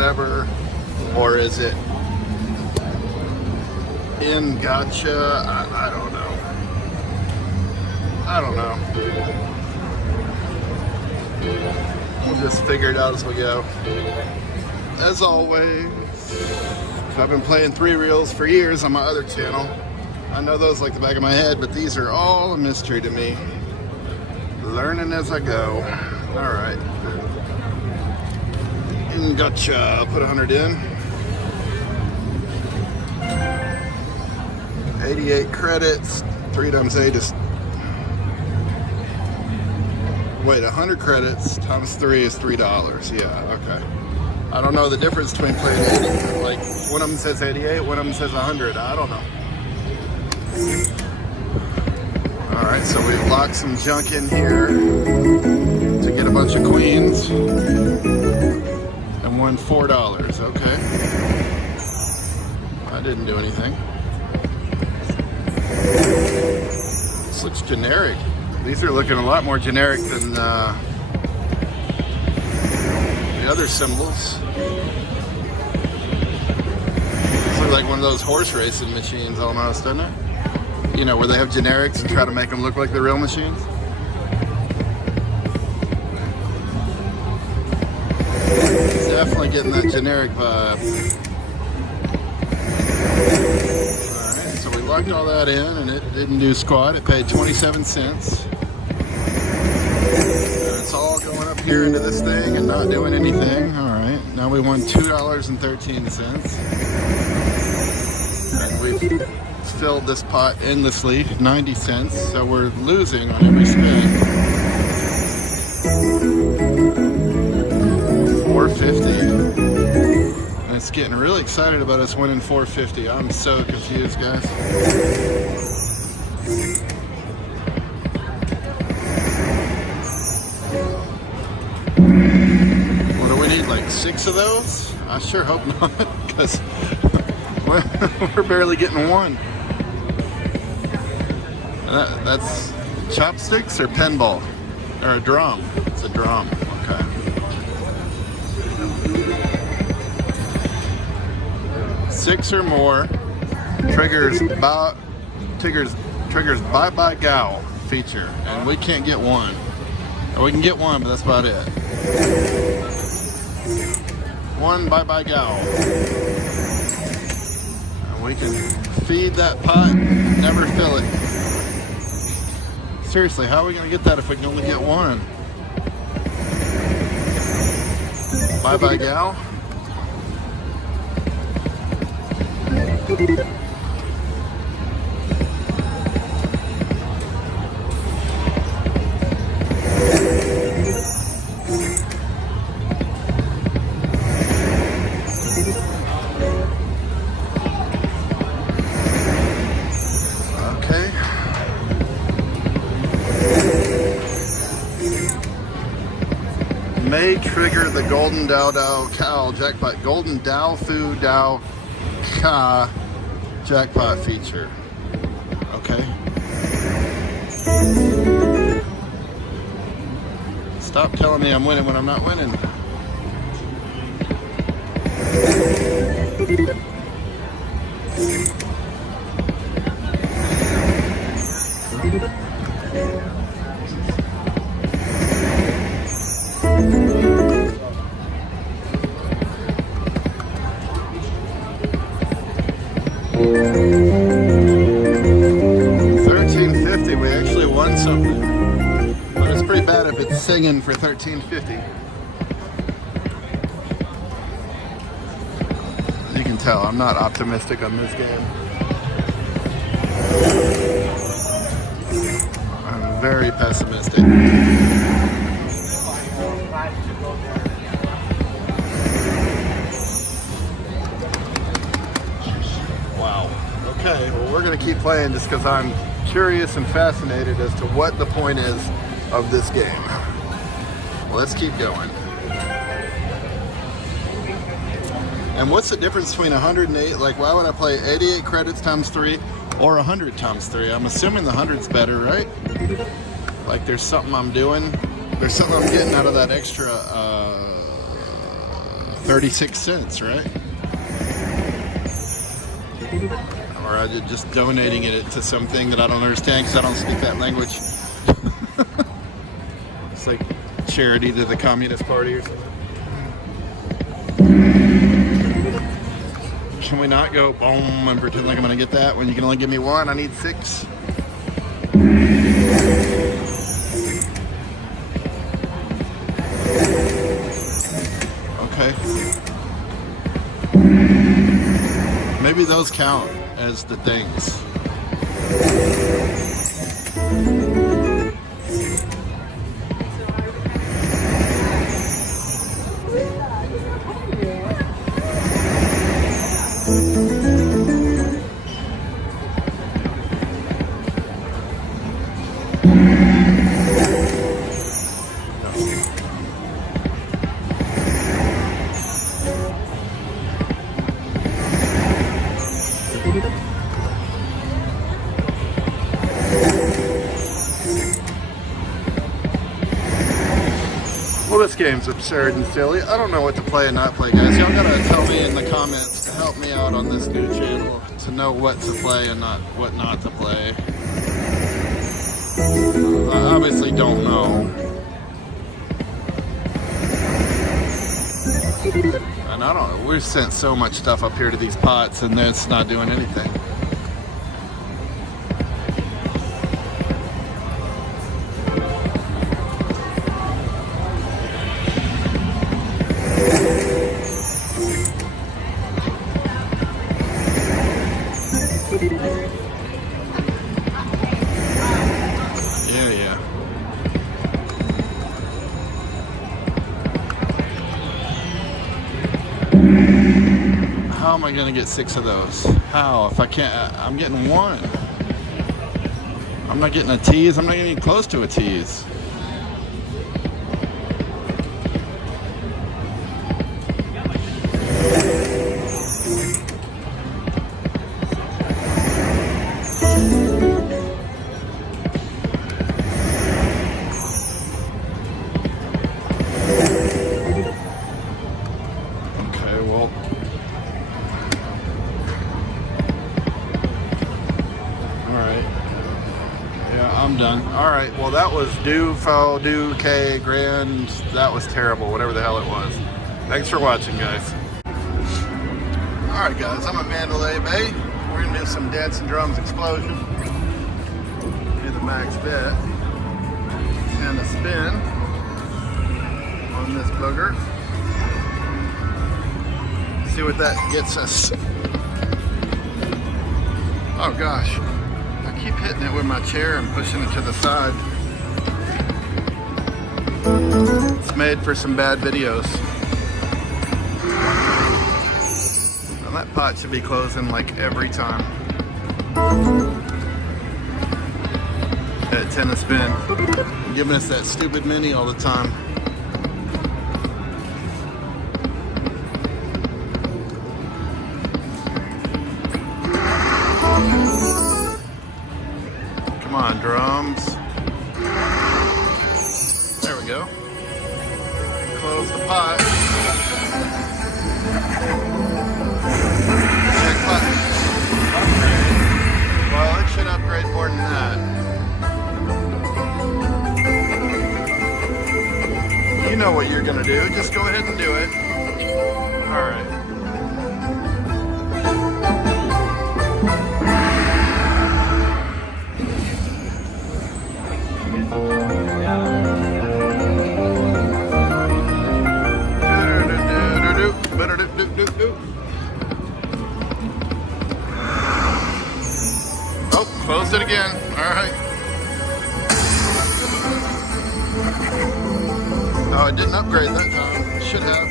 whatever, or is it Ingotcha? I don't know. I don't know. We'll just figure it out as we go. As always, I've been playing 3 reels for years on my other channel. I know those like the back of my head, but these are all a mystery to me. Learning as I go. All right. Ingotcha. Put 100 in. 88 credits. 3 times 8 is... Wait, 100 credits times 3 is $3. Yeah, okay. I don't know the difference between playing 80. Like, one of them says 88, one of them says 100. I don't know. Alright, so we locked some junk in here to get a bunch of queens. And won $4. Okay. I didn't do anything. This looks generic. These are looking a lot more generic than the other symbols. This looks like one of those horse racing machines almost, doesn't it? You know, where they have generics and try to make them look like the real machines. It's definitely getting that generic vibe. Alright, so we locked all that in and it didn't do squat. It paid 27 cents. And it's all going up here into this thing and not doing anything. Alright, now we won $2.13. And we've filled this pot endlessly, 90 cents, so we're losing on every spin. 450. And it's getting really excited about us winning 450. I'm so confused, guys. What do we need, like 6 of those? I sure hope not, because we're barely getting one. That's chopsticks or pinball? Or a drum? It's a drum, okay. Six or more triggers bye bye gal feature, and we can't get one. Or we can get one, but that's about it. One bye bye gal. And we can feed that pot, never fill it. Seriously, how are we going to get that if we can only get one? Bye bye gal. May trigger the Golden Dow Cow Jackpot, Golden Dow Thu Dow Ka Jackpot feature. Okay. Stop telling me I'm winning when I'm not winning. $13.50. We actually won something, but it's pretty bad if it's singing for $13.50. As you can tell, I'm not optimistic on this game. I'm very pessimistic. Wow. Okay, well, we're going to keep playing just because I'm curious and fascinated as to what the point is of this game. Well, let's keep going. And what's the difference between 108? Like, why would I play 88 credits times 3 or 100 times 3? I'm assuming the 100's better, right? Like, there's something I'm doing. There's something I'm getting out of that extra 36 cents, right? Or I did just donating it to something that I don't understand because I don't speak that language. It's like charity to the Communist Party or something. Can we not go boom and pretend like I'm gonna get that when you can only give me one? I need 6. Okay. Maybe those count as the things. Well, this game's absurd and silly. I don't know what to play and not play, guys. Y'all gotta tell me in the comments to help me out on this new channel to know what to play and what not to play. I obviously don't know. And I don't know. We've sent so much stuff up here to these pots and it's not doing anything. Yeah. How am I gonna get 6 of those? How? If I can't, I'm getting 1. I'm not getting a tease. I'm not getting close to a tease. I'm done. Alright, well that was do grand. That was terrible, whatever the hell it was. Thanks for watching, guys. Alright guys, I'm at Mandalay Bay. We're gonna do some Dancing Drums Explosion. Do the max bet. And a spin on this booger. See what that gets us. Oh gosh. I keep hitting it with my chair and pushing it to the side. It's made for some bad videos. Now that pot should be closing like every time. At 10 a spin. Giving us that stupid mini all the time. Come on, drums. There we go. Close the pot. Jackpot. Well, it should upgrade more than that. You know what you're gonna do. Just go ahead and do it. All right. Oh, closed it again. All right. Oh, it didn't upgrade that time. It should have.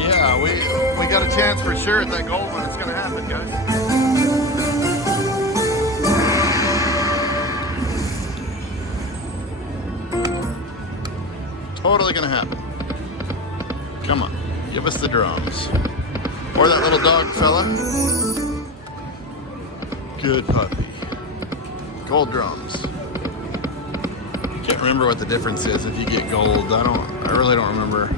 Yeah, we got a chance for sure at that gold one. It's gonna happen, guys. Totally gonna happen. Come on, give us the drums. Or that little dog fella. Good puppy. Gold drums. Can't remember what the difference is if you get gold. I don't I really don't remember.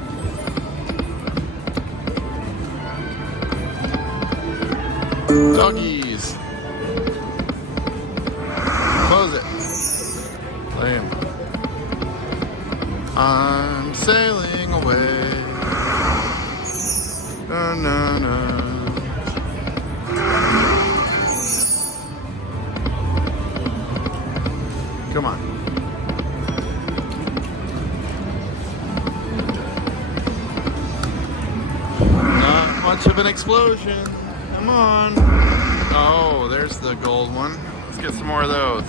Doggies. Close it. Lame. I'm sailing away. No, no, no. Come on. Not much of an explosion. Come on. Oh, there's the gold one. Let's get some more of those.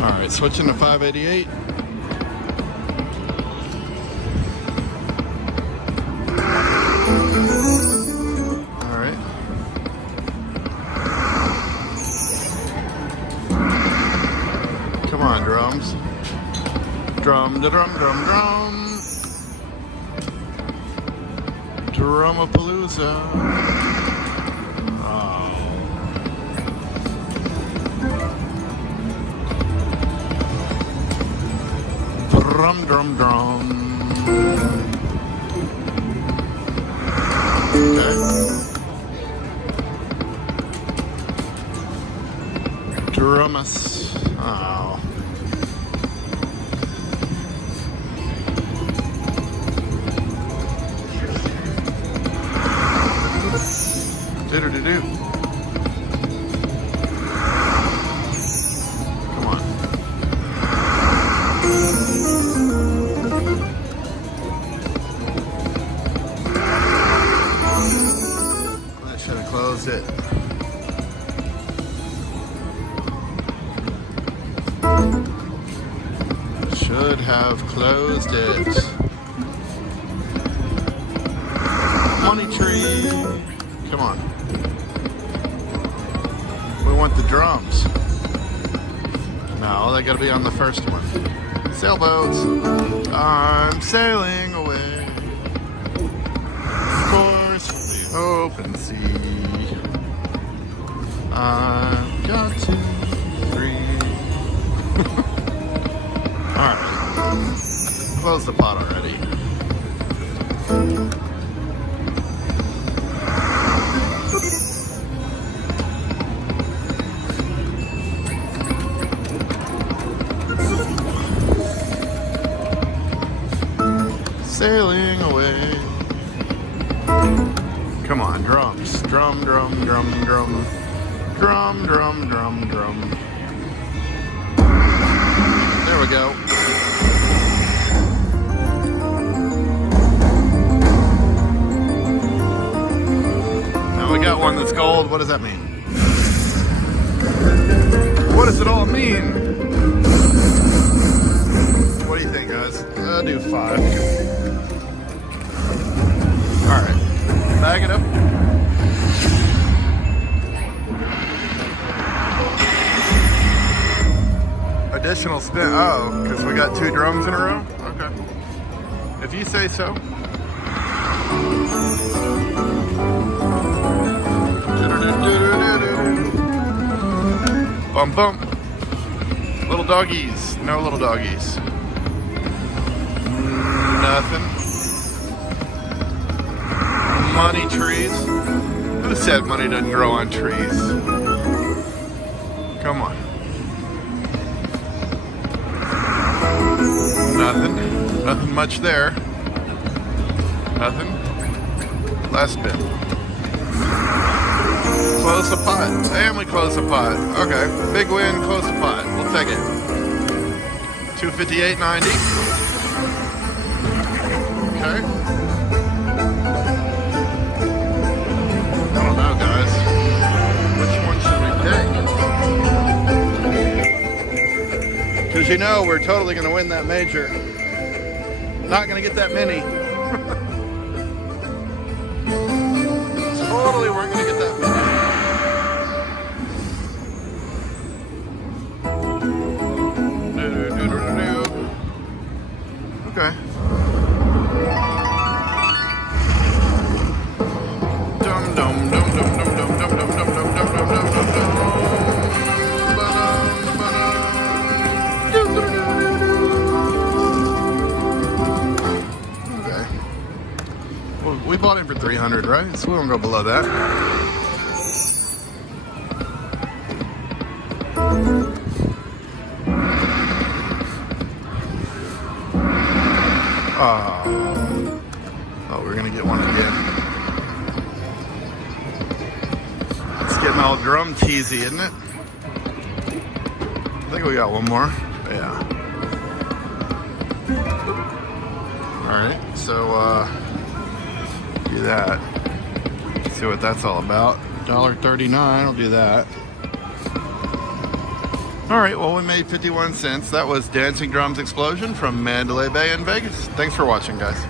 Alright, switching to 588. Alright. Come on, drums. Drum, da drum, drum, drum. Drumapalooza. Oh. Drum, drum, drum. Okay. Drumus. Oh. Do-do-do-do. Come on. I should have closed it. Should have closed it. Money tree. Come on. We want the drums. No, they gotta be on the first one. Sailboats. I'm sailing away. Of course, the open sea. I've got 2, 3. Alright. Close the pot already. Sailing away. Come on, drums. Drum, drum, drum, drum. Drum, drum, drum, drum. There we go. Now we got one that's gold. What does that mean? What does it all mean? What do you think, guys? I'll do 5. Alright. Bag it up. Additional spin. Oh, because we got 2 drums in a row? Okay. If you say so. Bum bum. Little doggies. No little doggies. Nothing. Money trees. Who said money doesn't grow on trees? Come on. Nothing. Nothing much there. Nothing. Last spin. Close the pot. And we close the pot. Okay. Big win, close the pot. We'll take it. 258.90. Okay. I don't know, guys. Which one should we pick? Because you know we're totally going to win that major. Not going to get that many. Totally weren't going to get that many. Okay. Dum dum dum dum dum dum dum dum dum dum dum right? So we won't go below that. Oh, we're gonna get one again. It's getting all drum teasy, isn't it? I think we got one more. Yeah. Alright, so do that. See what that's all about. $1.39, I'll do that. Alright, well we made 51 cents. That was Dancing Drums Explosion from Mandalay Bay in Vegas. Thanks for watching, guys.